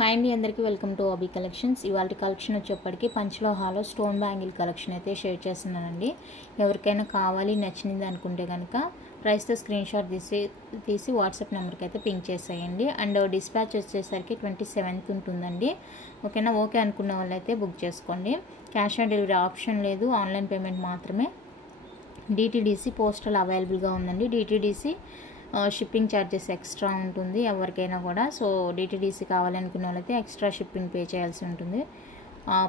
Hi అండి, అందరికీ welcome to ఆబీ collections. ఇవాళ కలెక్షన్ వచ్చేప్పటికి పంచలోహాలో స్టోన్ బ్యాంగిల్ కలెక్షన్ అయితే షేర్ చేస్తున్నానండి. ఎవరికైనా కావాలి నచ్చింది అనుకుంటే కనుక ప్రైస్తో స్క్రీన్ షాట్ తీసి వాట్సాప్ నెంబర్కి అయితే పింక్ చేసేయండి. అండ్ డిస్పాచ్ వచ్చేసరికి 27th ఉంటుందండి. ఓకేనా? ఓకే అనుకున్న వాళ్ళైతే బుక్ చేసుకోండి. క్యాష్ ఆన్ డెలివరీ ఆప్షన్ లేదు, ఆన్లైన్ పేమెంట్ మాత్రమే. డిటిడిసి పోస్టల్ అవైలబుల్గా ఉందండి. డిటిడిసి షిప్పింగ్ ఛార్జెస్ ఎక్స్ట్రా ఉంటుంది ఎవరికైనా కూడా. సో డిటిడిసి కావాలనుకున్న వాళ్ళైతే ఎక్స్ట్రా షిప్పింగ్ పే చేయాల్సి ఉంటుంది.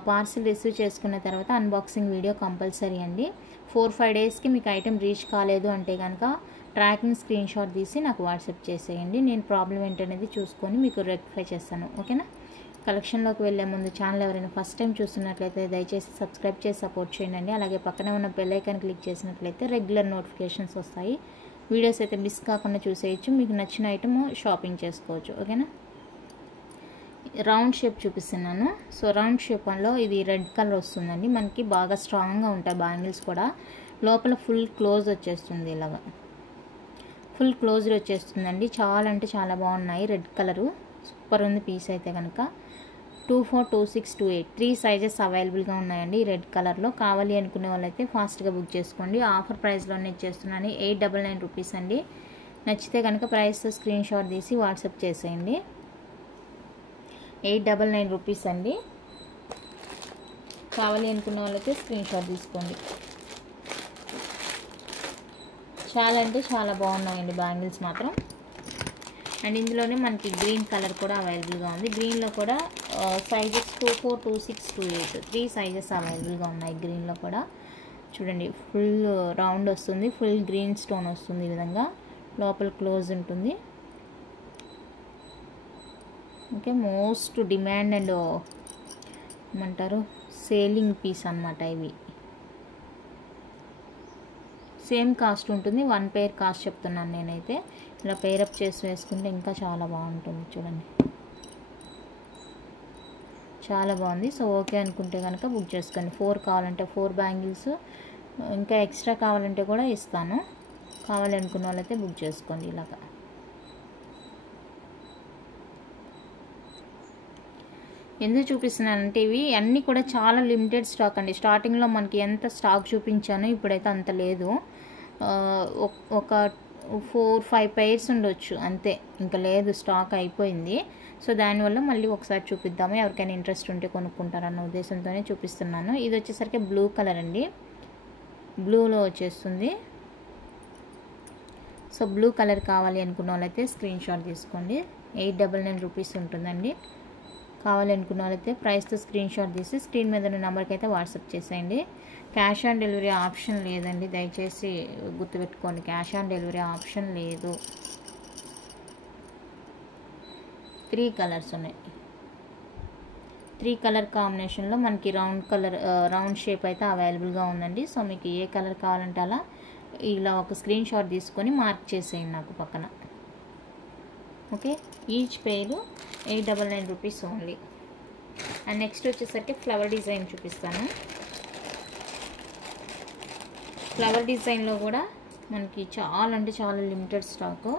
పార్సిల్ రిసీవ్ చేసుకున్న తర్వాత అన్బాక్సింగ్ వీడియో కంపల్సరీ అండి. 4-5 డేస్కి మీకు ఐటెం రీచ్ కాలేదు అంటే కనుక ట్రాకింగ్ స్క్రీన్ షాట్ తీసి నాకు వాట్సాప్ చేసేయండి. నేను ప్రాబ్లం ఏంటనేది చూసుకొని మీకు రెక్టిఫై చేస్తాను. ఓకేనా? కలెక్షన్లోకి వెళ్ళే ముందు ఛానల్ ఎవరైనా ఫస్ట్ టైం చూస్తున్నట్లయితే దయచేసి సబ్స్క్రైబ్ చేసి సపోర్ట్ చేయండి. అలాగే పక్కనే ఉన్న బెల్ ఐకాన్ క్లిక్ చేసినట్లయితే రెగ్యులర్ నోటిఫికేషన్స్ వస్తాయి. వీడియోస్ అయితే మిస్ కాకుండా చూసేయచ్చు. మీకు నచ్చిన ఐటమ్ షాపింగ్ చేసుకోవచ్చు. ఓకేనా? రౌండ్ షేప్ చూపిస్తున్నాను. సో రౌండ్ షేప్లో ఇది రెడ్ కలర్ వస్తుందండి. మనకి బాగా స్ట్రాంగ్గా ఉంటాయి బ్యాంగిల్స్ కూడా. లోపల ఫుల్ క్లోజ్ వచ్చేస్తుంది, ఇలాగా ఫుల్ క్లోజ్డ్ వచ్చేస్తుందండి. చాలా అంటే చాలా బాగున్నాయి. రెడ్ కలరు సూపర్ ఉంది పీస్ అయితే కనుక. 24, 26, 28 3 సైజెస్ అవైలబుల్గా ఉన్నాయండి. రెడ్ కలర్లో కావాలి అనుకునే వాళ్ళైతే ఫాస్ట్గా బుక్ చేసుకోండి. ఆఫర్ ప్రైస్లోనే ఇచ్చేస్తున్నాను. 899 రూపీస్ అండి. నచ్చితే కనుక ప్రైస్ స్క్రీన్ షాట్ తీసి వాట్సాప్ చేసేయండి. 899 రూపీస్ అండి. కావాలి అనుకున్న వాళ్ళైతే స్క్రీన్ షాట్ తీసుకోండి. చాలా అంటే చాలా బాగున్నాయండి బ్యాంగిల్స్ మాత్రం. అండ్ ఇందులోనే మనకి గ్రీన్ కలర్ కూడా అవైలబుల్గా ఉంది. గ్రీన్లో కూడా సైజెస్ 24, 26, 28 3 సైజెస్ అవైలబుల్గా ఉన్నాయి. గ్రీన్లో కూడా చూడండి, ఫుల్ రౌండ్ వస్తుంది, ఫుల్ గ్రీన్ స్టోన్ వస్తుంది. ఈ విధంగా లోపల క్లోజ్ ఉంటుంది. ఓకే, మోస్ట్ డిమాండ్ అండ్ ఏమంటారు సేలింగ్ పీస్ అన్నమాట. ఇవి సేమ్ కాస్ట్ ఉంటుంది. 1 పేర్ కాస్ట్ చెప్తున్నాను నేనైతే. ఇలా పేరప్ చేసి వేసుకుంటే ఇంకా చాలా బాగుంటుంది. చూడండి, చాలా బాగుంది. సో ఓకే అనుకుంటే కనుక బుక్ చేసుకోండి. 4 కావాలంటే 4 బ్యాంగిల్స్, ఇంకా ఎక్స్ట్రా కావాలంటే కూడా ఇస్తాను. కావాలనుకున్న వాళ్ళైతే బుక్ చేసుకోండి. ఇలాగా ఎందుకు చూపిస్తున్నానంటే ఇవి అన్నీ కూడా చాలా లిమిటెడ్ స్టాక్ అండి. స్టార్టింగ్లో మనకి ఎంత స్టాక్ చూపించానో ఇప్పుడైతే అంత లేదు. ఒక 4-5 పైర్స్ ఉండొచ్చు అంతే, ఇంకా లేదు, స్టాక్ అయిపోయింది. సో దానివల్ల మళ్ళీ ఒకసారి చూపిద్దాము, ఎవరికైనా ఇంట్రెస్ట్ ఉంటే కొనుక్కుంటారన్న ఉద్దేశంతోనే చూపిస్తున్నాను. ఇది వచ్చేసరికి బ్లూ కలర్ అండి. బ్లూలో వచ్చేస్తుంది. సో బ్లూ కలర్ కావాలి అనుకున్న వాళ్ళైతే స్క్రీన్ షాట్ తీసుకోండి. 899 రూపీస్ ఉంటుందండి. కావాలనుకున్న వాళ్ళైతే ప్రైస్తో స్క్రీన్ షాట్ తీసి స్క్రీన్ మీద ఉన్న నెంబర్కి అయితే వాట్సాప్ చేసేయండి. క్యాష్ ఆన్ డెలివరీ ఆప్షన్ లేదండి, దయచేసి గుర్తుపెట్టుకోండి. క్యాష్ ఆన్ డెలివరీ ఆప్షన్ లేదు. 3 కలర్స్ ఉన్నాయి. 3 కలర్ కాంబినేషన్లో మనకి రౌండ్ షేప్ అయితే అవైలబుల్గా ఉందండి. సో మీకు ఏ కలర్ కావాలంటే అలా ఇలా ఒక స్క్రీన్ షాట్ తీసుకొని మార్క్ చేసేయండి నాకు పక్కన. ఓకే, ఈచ్ పేరు 899 రూపీస్ ఓన్లీ. అండ్ నెక్స్ట్ వచ్చేసరికి ఫ్లవర్ డిజైన్ చూపిస్తాను. ఫ్లవర్ డిజైన్లో కూడా మనకి చాలా అంటే చాలా లిమిటెడ్ స్టాకు.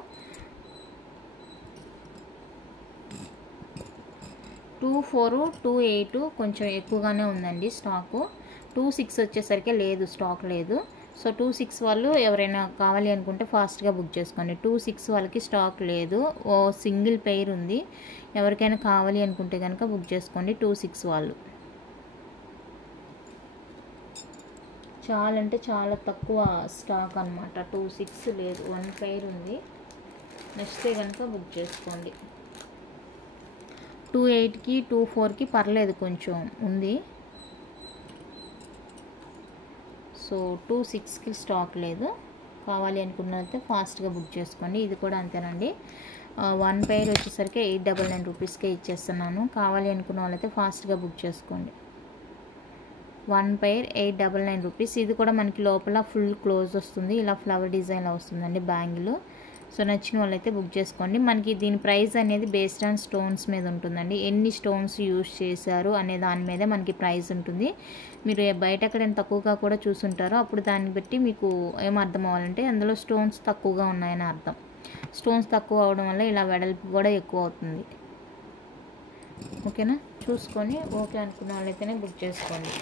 24, 28 కొంచెం ఎక్కువగానే ఉందండి స్టాకు. 26 వచ్చేసరికి లేదు, స్టాక్ లేదు. సో 26 వాళ్ళు ఎవరైనా కావాలి అనుకుంటే ఫాస్ట్గా బుక్ చేసుకోండి. 26 వాళ్ళకి స్టాక్ లేదు, ఓ సింగిల్ పెయిర్ ఉంది. ఎవరికైనా కావాలి అనుకుంటే కనుక బుక్ చేసుకోండి. 26 వాళ్ళు చాలా అంటే చాలా తక్కువ స్టాక్ అనమాట. 26 లేదు, 1 పెయిర్ ఉంది. నచ్చితే కనుక బుక్ చేసుకోండి. 28కి 24కి పర్లేదు, కొంచెం ఉంది. సో 26కి స్టాక్ లేదు. కావాలి అనుకున్నైతే ఫాస్ట్గా బుక్ చేసుకోండి. ఇది కూడా అంతేనండి. 1 పెయిర్ వచ్చేసరికి 899 రూపీస్కే ఇచ్చేస్తున్నాను. కావాలి అనుకున్న వాళ్ళైతే ఫాస్ట్గా బుక్ చేసుకోండి. 1 పెయిర్ 899 రూపీస్. ఇది కూడా మనకి లోపల ఫుల్ క్లోజ్ వస్తుంది. ఇలా ఫ్లవర్ డిజైన్లో వస్తుందండి బ్యాంగిల్. సో నచ్చిన వాళ్ళైతే బుక్ చేసుకోండి. మనకి దీని ప్రైస్ అనేది బేస్డ్ ఆన్ స్టోన్స్ మీద ఉంటుందండి. ఎన్ని స్టోన్స్ యూజ్ చేశారు అనే దాని మీదే మనకి ప్రైస్ ఉంటుంది. మీరు బయట ఎక్కడైనా తక్కువగా కూడా చూసుంటారో అప్పుడు దాన్ని బట్టి మీకు ఏం అర్థం అవ్వాలంటే అందులో స్టోన్స్ తక్కువగా ఉన్నాయని అర్థం. స్టోన్స్ తక్కువ అవడం వల్ల ఇలా వెడల్పు కూడా ఎక్కువ అవుతుంది. ఓకేనా, చూసుకొని ఓకే అనుకున్న వాళ్ళైతేనే బుక్ చేసుకోండి.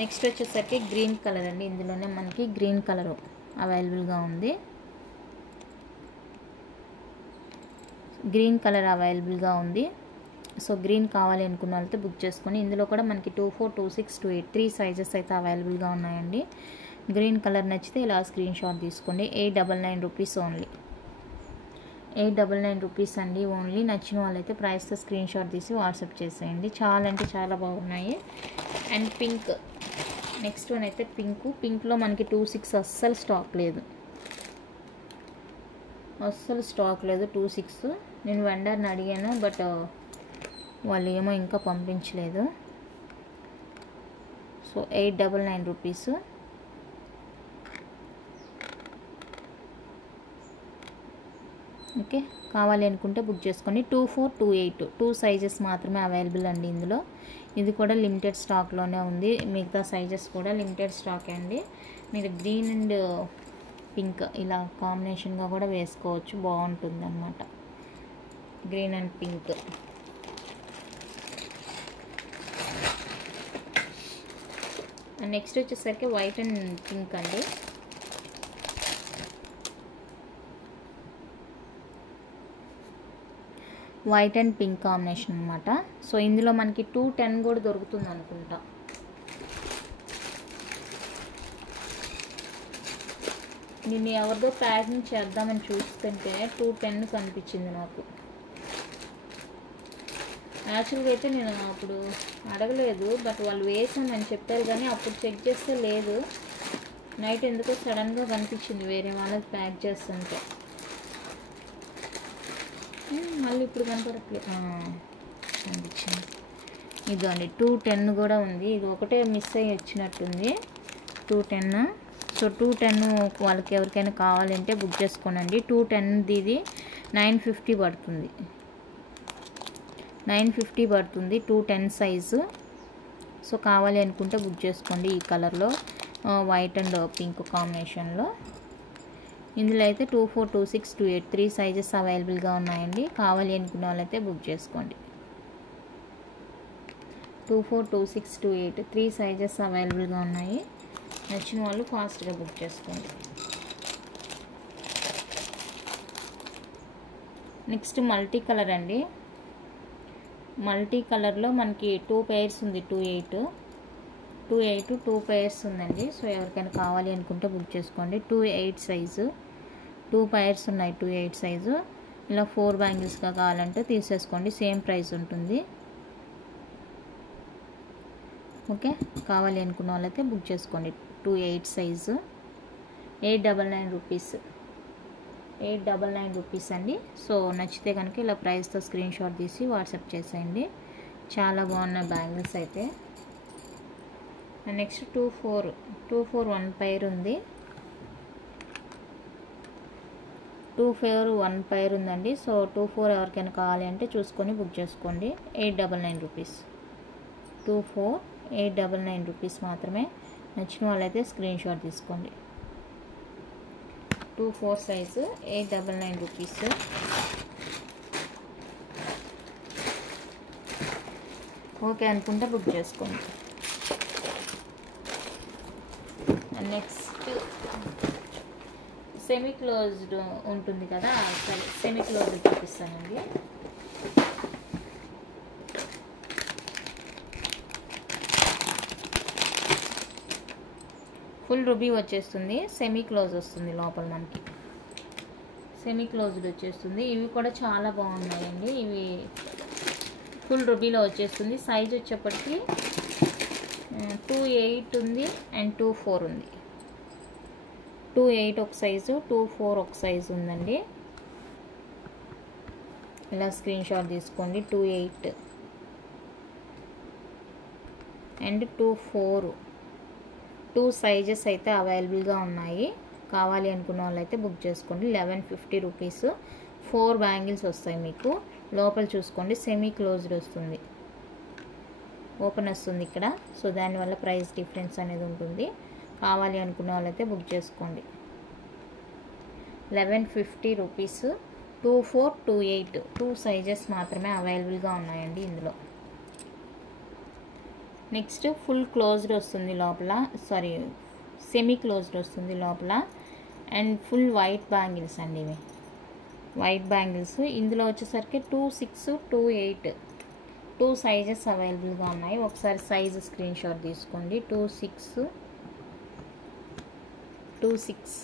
నెక్స్ట్ వచ్చేసరికి గ్రీన్ కలర్ అండి. ఇందులోనే మనకి గ్రీన్ కలర్ అవైలబుల్గా ఉంది. గ్రీన్ కలర్ అవైలబుల్గా ఉంది. సో గ్రీన్ కావాలి అనుకున్న వాళ్ళతో బుక్ చేసుకొని, ఇందులో కూడా మనకి 24, 26, 28 3 సైజెస్ అయితే అవైలబుల్గా ఉన్నాయండి. గ్రీన్ కలర్ నచ్చితే ఇలా స్క్రీన్ షాట్ తీసుకోండి. 899 రూపీస్ ఓన్లీ. 899 రూపీస్ అండి ఓన్లీ. నచ్చిన వాళ్ళైతే ప్రైస్తో స్క్రీన్ షాట్ తీసి వాట్సాప్ చేసేయండి. చాలా అంటే చాలా బాగున్నాయి. అండ్ పింక్, నెక్స్ట్ వన్ అయితే పింక్లో మనకి 26 అస్సలు స్టాక్ లేదు. 26. నేను వెండర్ని అడిగాను, బట్ వాళ్ళు ఏమో ఇంకా పంపించలేదు. So 899 rupees. ఓకే, కావాలి అనుకుంటే బుక్ చేసుకోండి. 24, 28 2 సైజెస్ మాత్రమే అవైలబుల్ అండి ఇందులో. ఇది కూడా లిమిటెడ్ స్టాక్లోనే ఉంది. మిగతా సైజెస్ కూడా లిమిటెడ్ స్టాక్ అండి. మీరు గ్రీన్ అండ్ పింక్ ఇలా కాంబినేషన్గా కూడా వేసుకోవచ్చు, బాగుంటుంది అన్నమాట. Green and pink. నెక్స్ట్ వచ్చేసరికి వైట్ అండ్ పింక్ అండి. వైట్ అండ్ పింక్ కాంబినేషన్ అనమాట. సో ఇందులో మనకి 210 కూడా దొరుకుతుంది అనుకుంటా. నేను ఎవరిదో ప్యాకింగ్ చేద్దామని చూస్తుంటే 210 కనిపించింది నాకు. యాక్చువల్గా అయితే నేను అప్పుడు అడగలేదు, బట్ వాళ్ళు వేసామని చెప్పారు, కానీ అప్పుడు చెక్ చేస్తే లేదు. నైట్ ఎందుకో సడన్గా కనిపించింది వేరే వాళ్ళకి ప్యాక్ చేస్తుంటే. మళ్ళీ ఇప్పుడు కనపడట్లేదు, కనిపించింది. ఇదండి 210 కూడా ఉంది. ఇది ఒకటే మిస్ అయ్యి వచ్చినట్టుంది 210. సో 210 వాళ్ళకి ఎవరికైనా కావాలంటే బుక్ చేసుకోనండి. 210 ఇది 950 పడుతుంది. 950 పడుతుంది 210 సైజు. సో కావాలి అనుకుంటే బుక్ చేసుకోండి. ఈ కలర్లో వైట్ అండ్ పింక్ కాంబినేషన్లో. ఇందులో అయితే 24, 26, 28 3 సైజెస్ అవైలబుల్గా ఉన్నాయండి. కావాలి అనుకున్న వాళ్ళైతే బుక్ చేసుకోండి. 24, 26, 28 3 సైజెస్ అవైలబుల్గా ఉన్నాయి. నచ్చిన వాళ్ళు ఫాస్ట్గా బుక్ చేసుకోండి. నెక్స్ట్ మల్టీ కలర్ అండి. మల్టీ కలర్లో మనకి 2 pairs ఉంది. 2 pairs ఉందండి. సో ఎవరికైనా కావాలి అనుకుంటే బుక్ చేసుకోండి. 28 సైజు 2 pairs ఉన్నాయి. 28 సైజు. ఇలా 4 బ్యాంగిల్స్గా కావాలంటే తీసేసుకోండి. సేమ్ ప్రైస్ ఉంటుంది. ఓకే, కావాలి అనుకున్న వాళ్ళైతే బుక్ చేసుకోండి. 28 సైజు 899 రూపీస్. 899 రూపీస్ అండి. సో నచ్చితే కనుక ఇలా ప్రైస్తో స్క్రీన్ షాట్ తీసి వాట్సాప్ చేసేయండి. చాలా బాగున్న బ్యాంగిల్స్ అయితే. నెక్స్ట్ 24 1 pair ఉంది. 24 1 pair ఉందండి. సో 24 ఎవరికైనా కావాలి అంటే చూసుకొని బుక్ చేసుకోండి. 899 రూపీస్. 24 899 రూపీస్ మాత్రమే. నచ్చిన వాళ్ళైతే స్క్రీన్ షాట్ తీసుకోండి. 24 సైజు 899 రూపీస్. ఓకే అనుకుంటే బుక్ చేసుకోండి. నెక్స్ట్ సెమీ క్లోజ్డ్ ఉంటుంది కదా, సరే సెమీ క్లోజ్డ్ చూపిస్తానండి. ఫుల్ రూబీ వచ్చేస్తుంది, సెమీ క్లోజ్ వస్తుంది లోపల మనకి. సెమీ క్లోజ్డ్ వచ్చేస్తుంది. ఇవి కూడా చాలా బాగున్నాయండి. ఇవి ఫుల్ రూబీలో వచ్చేస్తుంది. సైజ్ వచ్చేప్పటికి 28 ఉంది అండ్ 24 ఉంది. 28 ఒక సైజు, 24 ఒక సైజు ఉందండి. ఇలా స్క్రీన్ షాట్ తీసుకోండి. 28 అండ్ 24 2 సైజెస్ అయితే అవైలబుల్గా ఉన్నాయి. కావాలి అనుకున్న వాళ్ళైతే బుక్ చేసుకోండి. 1150 రూపీస్. 4 బ్యాంగిల్స్ వస్తాయి మీకు. లోపల చూసుకోండి, సెమీ క్లోజ్డ్ వస్తుంది, ఓపెన్ వస్తుంది ఇక్కడ. సో దానివల్ల ప్రైస్ డిఫరెన్స్ అనేది ఉంటుంది. కావాలి అనుకున్న వాళ్ళైతే బుక్ చేసుకోండి. 1150 రూపీస్. 24, 28 2 సైజెస్ మాత్రమే అవైలబుల్గా ఉన్నాయండి ఇందులో. నెక్స్ట్ ఫుల్ క్లోజ్డ్ వస్తుంది లోపల, సారీ సెమీ క్లోజ్డ్ వస్తుంది లోపల. అండ్ ఫుల్ వైట్ బ్యాంగిల్స్ అండి ఇవి, వైట్ బ్యాంగిల్స్. ఇందులో వచ్చేసరికి 26, 28 2 సైజెస్ అవైలబుల్గా ఉన్నాయి. ఒకసారి సైజు స్క్రీన్ షాట్ తీసుకోండి. 26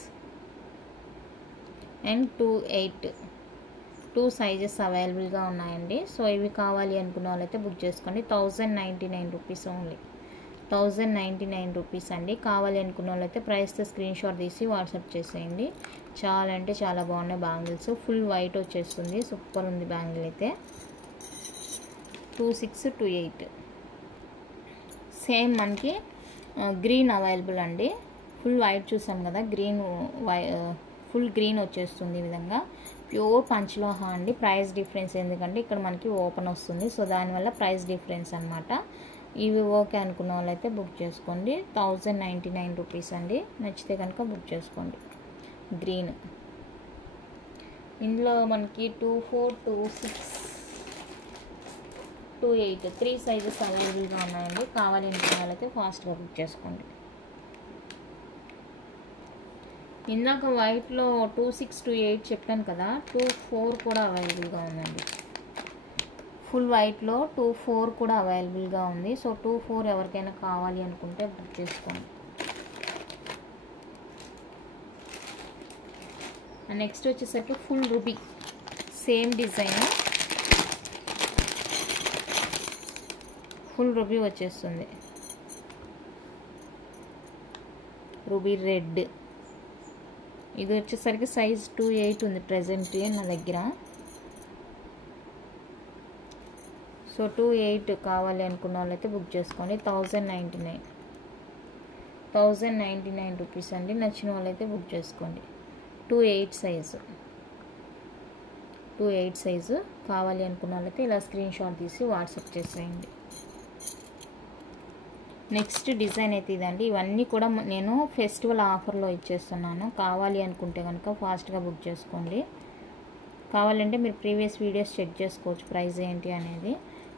అండ్ 28 2 సైజెస్ అవైలబుల్గా ఉన్నాయండి. సో ఇవి కావాలి అనుకున్న వాళ్ళైతే బుక్ చేసుకోండి. 1099 రూపీస్ ఓన్లీ, 1099 రూపీస్ అండి. కావాలి అనుకున్న వాళ్ళైతే ప్రైస్తో స్క్రీన్ షాట్ తీసి వాట్సాప్ చేసేయండి. చాలా అంటే చాలా బాగున్నాయి బ్యాంగిల్స్. ఫుల్ వైట్ వచ్చేస్తుంది, సూపర్ ఉంది బ్యాంగిల్ అయితే. 26, 28 సేమ్ మనకి గ్రీన్ అవైలబుల్ అండి. ఫుల్ వైట్ చూసాం కదా, గ్రీన్ ఫుల్ గ్రీన్ వచ్చేస్తుంది ఈ విధంగా. ప్యూర్ పంచలోహ అండి. ప్రైస్ డిఫరెన్స్ ఎందుకంటే ఇక్కడ మనకి ఓపెన్ వస్తుంది, సో దానివల్ల ప్రైస్ డిఫరెన్స్ అనమాట. ఇవి ఓకే అనుకున్న వాళ్ళైతే బుక్ చేసుకోండి. 1099 రూపీస్ అండి. నచ్చితే కనుక బుక్ చేసుకోండి. గ్రీన్ ఇందులో మనకి 24, 26, 28 3 సైజెస్ అవైలబుల్గా ఉన్నాయండి. కావాలి అనుకున్న వాళ్ళైతే ఫాస్ట్గా బుక్ చేసుకోండి. ఇందాక వైట్లో 26, 28 చెప్పాను కదా, 24 కూడా అవైలబుల్గా ఉందండి. ఫుల్ వైట్లో 24 కూడా అవైలబుల్గా ఉంది. సో 24 ఎవరికైనా కావాలి అనుకుంటే బుక్ చేసుకోండి. నెక్స్ట్ వచ్చేసరికి full ruby, same design, full ruby వచ్చేస్తుంది. రూబీ రెడ్, ఇది వచ్చేసరికి సైజ్ 28 ఉంది ప్రజెంట్ నా దగ్గర. సో 28 కావాలి అనుకున్న వాళ్ళైతే బుక్ చేసుకోండి. 1099 రూపీస్ అండి. నచ్చిన వాళ్ళైతే బుక్ చేసుకోండి. 28 సైజు కావాలి అనుకున్న వాళ్ళైతే ఇలా స్క్రీన్ షాట్ తీసి వాట్సాప్ చేసేయండి. నెక్స్ట్ డిజైన్ అయితే ఇదండి. ఇవన్నీ కూడా నేను ఫెస్టివల్ ఆఫర్లో ఇచ్చేస్తున్నాను. కావాలి అనుకుంటే కనుక ఫాస్ట్గా బుక్ చేసుకోండి. కావాలంటే మీరు ప్రీవియస్ వీడియోస్ చెక్ చేసుకోవచ్చు ప్రైస్ ఏంటి అనేది.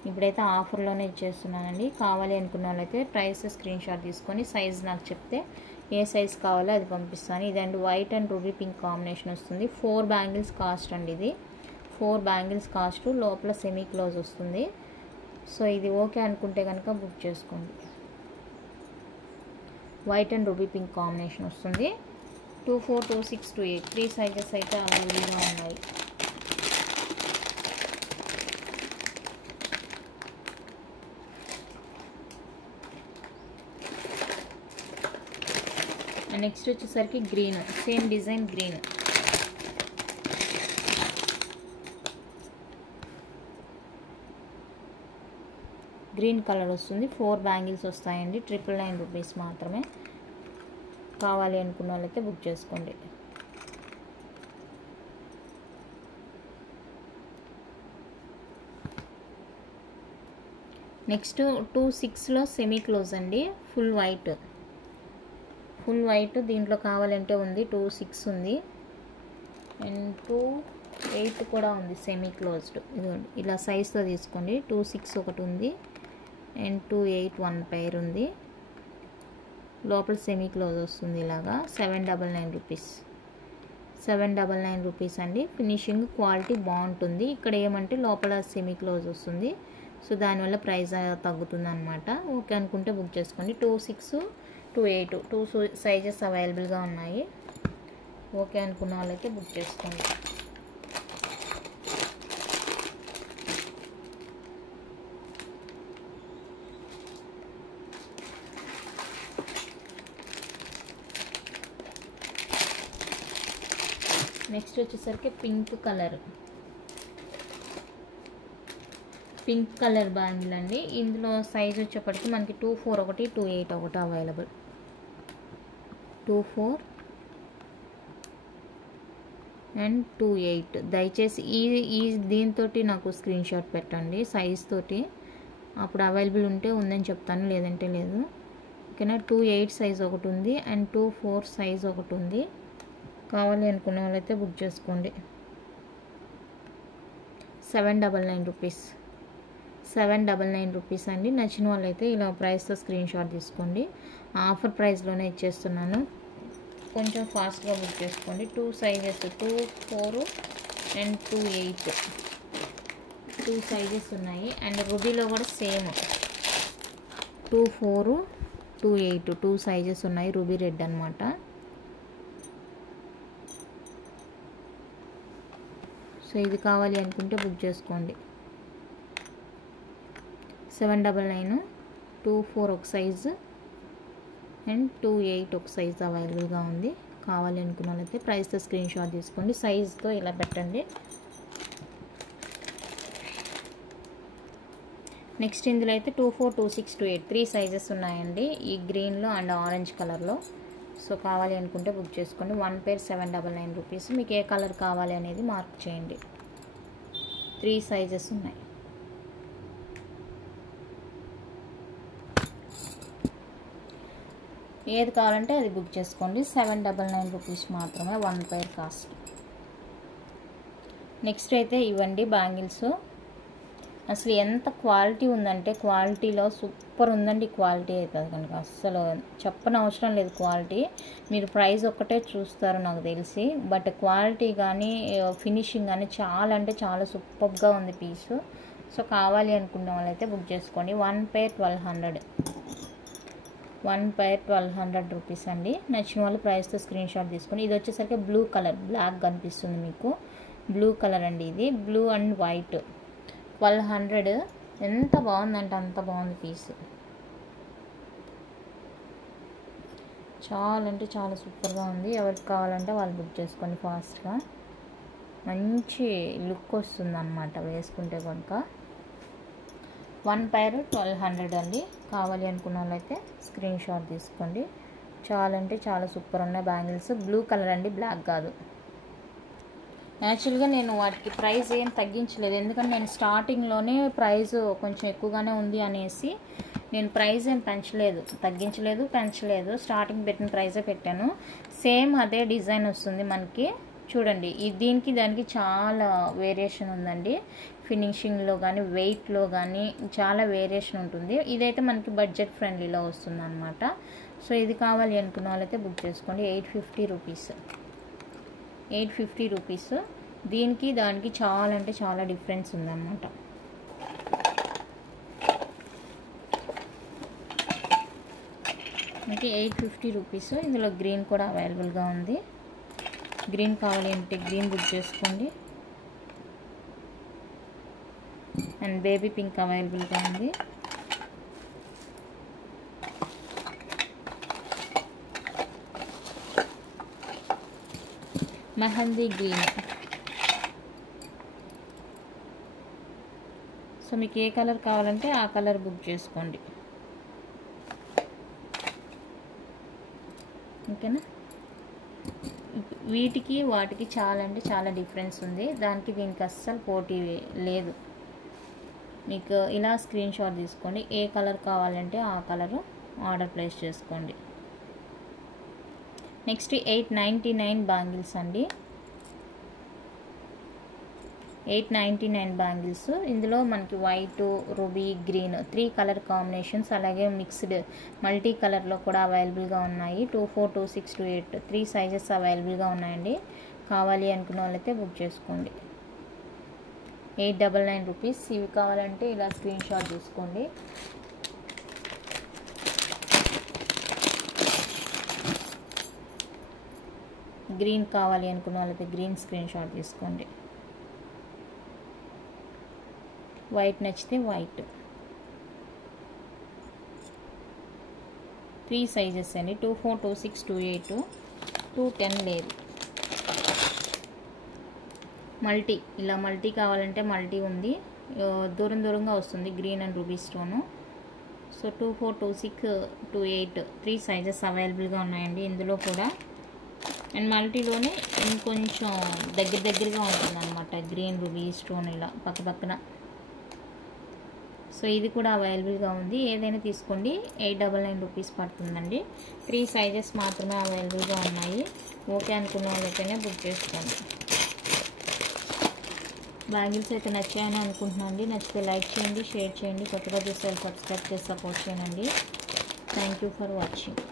ఇప్పుడైతే ఆఫర్లోనే ఇచ్చేస్తున్నానండి. కావాలి అనుకున్న వాళ్ళైతే ప్రైస్ స్క్రీన్ షాట్ తీసుకొని సైజ్ నాకు చెప్తే ఏ సైజ్ కావాలో అది పంపిస్తాను. ఇదండి white and ruby pink combination వస్తుంది. 4 బ్యాంగిల్స్ కాస్ట్ అండి ఇది. 4 బ్యాంగిల్స్ కాస్ట్, లోపల సెమీ క్లోజ్ వస్తుంది. సో ఇది ఓకే అనుకుంటే కనుక బుక్ చేసుకోండి. White and ruby pink combination వస్తుంది. 24, 26, 28 3 సైజెస్ అయితే అవైలబుల్గా ఉన్నాయి. నెక్స్ట్ వచ్చేసరికి green, same design green. Green colour వస్తుంది. 4 బ్యాంగిల్స్ వస్తాయండి. 999 రూపీస్ మాత్రమే. కావాలి అనుకున్న వాళ్ళైతే బుక్ చేసుకోండి. నెక్స్ట్ 26లో సెమీ క్లోజ్ అండి. ఫుల్ వైట్ దీంట్లో కావాలంటే ఉంది. 26 ఉంది అండ్ 28 కూడా ఉంది సెమీ క్లోజ్డ్. ఇదిగోండి ఇలా సైజ్తో తీసుకోండి. 26 ఒకటి ఉంది అండ్ 28 1 పైర్ ఉంది. లోపల సెమీ క్లోజ్ వస్తుంది ఇలాగా. 799 రూపీస్ అండి. ఫినిషింగ్ క్వాలిటీ బాగుంటుంది. ఇక్కడ ఏమంటే లోపల సెమీ క్లోజ్ వస్తుంది, సో దానివల్ల ప్రైస్ తగ్గుతుంది అనమాట. ఓకే అనుకుంటే బుక్ చేసుకోండి. 26, 28 2 సైజెస్ అవైలబుల్గా ఉన్నాయి. ఓకే అనుకున్న వాళ్ళైతే బుక్ చేసుకోండి. నెక్స్ట్ వచ్చేసరికి పింక్ కలర్ బ్యాంగిల్ అండి. ఇందులో సైజ్ వచ్చేప్పటికి మనకి 24 ఒకటి, 28 ఒకటి అవైలబుల్. 24 అండ్ 28. దయచేసి ఈ దీంతో నాకు స్క్రీన్ షాట్ పెట్టండి సైజ్ తోటి. అప్పుడు అవైలబుల్ ఉంటే ఉందని చెప్తాను, లేదంటే లేదు. ఓకేనా. 28 సైజ్ ఒకటి ఉంది అండ్ 24 సైజ్ ఒకటి ఉంది. కావాలి అనుకున్న వాళ్ళైతే బుక్ చేసుకోండి. 799 రూపీస్, 799 రూపీస్ అండి. నచ్చిన వాళ్ళైతే ఇలా ప్రైస్తో స్క్రీన్ షాట్ తీసుకోండి. ఆఫర్ ప్రైస్లోనే ఇచ్చేస్తున్నాను, కొంచెం ఫాస్ట్గా బుక్ చేసుకోండి. 2 సైజెస్ 2, 4 అండ్ 2, 8 2 సైజెస్ ఉన్నాయి. అండ్ రుబీలో కూడా సేమ్ 2, 4, 2, 8 2 సైజెస్ ఉన్నాయి. రూబీ రెడ్ అనమాట. సో ఇది కావాలి అనుకుంటే బుక్ చేసుకోండి. 799, 2, 4 ఒక సైజు అండ్ 2, 8 ఒక సైజ్ అవైలబుల్గా ఉంది. కావాలి అనుకున్న వాళ్ళైతే ప్రైస్తో స్క్రీన్ షాట్ తీసుకోండి. సైజ్తో ఇలా పెట్టండి. నెక్స్ట్ ఇందులో అయితే 2, 4, 2, 6, 2, 8 3 సైజెస్ ఉన్నాయండి, ఈ గ్రీన్లో అండ్ ఆరెంజ్ కలర్లో. సో కావాలి అనుకుంటే బుక్ చేసుకోండి. 1 పేర్ 799 రూపీస్. మీకు ఏ కలర్ కావాలి అనేది మార్క్ చేయండి. 3 సైజెస్ ఉన్నాయి. ఏది కావాలంటే అది బుక్ చేసుకోండి. 799 రూపీస్ మాత్రమే 1 పేర్ కాస్ట్. నెక్స్ట్ అయితే ఇవ్వండి బ్యాంగిల్స్. అసలు ఎంత క్వాలిటీ ఉందంటే క్వాలిటీలో సూపర్ ఉందండి. క్వాలిటీ అయితే కనుక అస్సలు చెప్పనవసరం లేదు. క్వాలిటీ మీరు ప్రైస్ ఒక్కటే చూస్తారు నాకు తెలిసి, బట్ క్వాలిటీ కానీ ఫినిషింగ్ కానీ చాలా అంటే చాలా సూపర్గా ఉంది పీసు. సో కావాలి అనుకున్న వాళ్ళైతే బుక్ చేసుకోండి. 1 పేర్ 1200, 1 పేర్ 1200 రూపీస్ అండి. నచ్చిన వాళ్ళు ప్రైస్తో స్క్రీన్ షాట్ తీసుకోండి. ఇది వచ్చేసరికి బ్లూ కలర్, బ్లాక్ కనిపిస్తుంది మీకు, బ్లూ కలర్ అండి. ఇది బ్లూ అండ్ వైట్ 1200. ఎంత బాగుందంటే అంత బాగుంది పీస్. చాలా అంటే చాలా సూపర్గా ఉంది. ఎవరికి కావాలంటే వాళ్ళు బుక్ చేసుకోండి ఫాస్ట్గా. మంచి లుక్ వస్తుంది అన్నమాట వేసుకుంటే కనుక. 1 పేర్ 1200 అండి. కావాలి అనుకున్న వాళ్ళైతే స్క్రీన్ షాట్ తీసుకోండి. చాలా అంటే చాలా సూపర్ ఉన్నాయి బ్యాంగిల్స్. బ్లూ కలర్ అండి, బ్లాక్ కాదు. యాక్చువల్గా నేను వాటికి ప్రైస్ ఏం తగ్గించలేదు, ఎందుకంటే నేను స్టార్టింగ్లోనే ప్రైస్ కొంచెం ఎక్కువగానే ఉంది అనేసి నేను ప్రైస్ ఏం పెంచలేదు, తగ్గించలేదు, పెంచలేదు. స్టార్టింగ్ పెట్టిన ప్రైజే పెట్టాను. సేమ్ అదే డిజైన్ వస్తుంది మనకి. చూడండి దీనికి దానికి చాలా వేరియేషన్ ఉందండి. ఫినిషింగ్లో కానీ వెయిట్లో కానీ చాలా వేరియేషన్ ఉంటుంది. ఇదైతే మనకి బడ్జెట్ ఫ్రెండ్లీలో వస్తుంది అనమాట. సో ఇది కావాలి అనుకున్న వాళ్ళైతే బుక్ చేసుకోండి. 850 రూపీస్, 850 రూపీస్. దీనికి దానికి చాలా అంటే చాలా డిఫరెన్స్ ఉందన్నమాట. అంటే 850 రూపీస్. ఇందులో గ్రీన్ కూడా అవైలబుల్గా ఉంది. గ్రీన్ కావాలి అంటే గ్రీన్ బుక్ చేసుకోండి. అండ్ బేబీ పింక్ అవైలబుల్గా ఉంది. మెహందీ గ్రీన్. సో మీకు ఏ కలర్ కావాలంటే ఆ కలర్ బుక్ చేసుకోండి. ఓకేనా. వీటికి వాటికి చాలా అంటే చాలా డిఫరెన్స్ ఉంది. దానికి దీనికి అస్సలు పోటీ లేదు. మీకు ఇలా స్క్రీన్ షాట్ తీసుకోండి. ఏ కలర్ కావాలంటే ఆ కలరు ఆర్డర్ ప్లేస్ చేసుకోండి. నెక్స్ట్ 899 బ్యాంగిల్స్ అండి. 899 బ్యాంగిల్స్. ఇందులో మనకి white, ruby, green 3 colour combinations, అలాగే మిక్స్డ్ మల్టీ కలర్లో కూడా అవైలబుల్గా ఉన్నాయి. 2, 4, 2, 6, 2, 8 3 సైజెస్ అవైలబుల్గా ఉన్నాయండి. కావాలి అనుకున్న వాళ్ళైతే బుక్ చేసుకోండి. 899 రూపీస్. ఇవి కావాలంటే ఇలా స్క్రీన్ షాట్ తీసుకోండి. గ్రీన్ కావాలి అనుకున్న వాళ్ళైతే గ్రీన్ స్క్రీన్ షాట్ తీసుకోండి. వైట్ నచ్చితే వైట్. 3 సైజెస్ అండి. 2, 4, 2, 6, 2, 8 2, 10 లేదు. మల్టీ, ఇలా మల్టీ కావాలంటే మల్టీ ఉంది. దూరం దూరంగా వస్తుంది green and ruby stone. So 2, 4, 2, 6, 2, 8 3 sizes అవైలబుల్గా ఉన్నాయండి ఇందులో కూడా. అండ్ మల్టీలోనే ఇంకొంచెం దగ్గరగా ఉంటుంది అనమాట గ్రీన్ రూబీ స్టోన్ ఇలా పక్క పక్కన. సో ఇది కూడా అవైలబుల్గా ఉంది. ఏదైనా తీసుకోండి. 899 రూపీస్ పడుతుందండి. 3 సైజెస్ మాత్రమే అవైలబుల్గా ఉన్నాయి. ఓకే అనుకున్న వాళ్ళైతేనే బుక్ చేసుకోండి. బ్యాంగిల్స్ అయితే నచ్చాయని అనుకుంటున్నాను అండి. నచ్చితే లైక్ చేయండి, షేర్ చేయండి, కొత్తగా చూస్తే సబ్స్క్రైబ్ చేసి సపోర్ట్ చేయండి. Thank you for watching.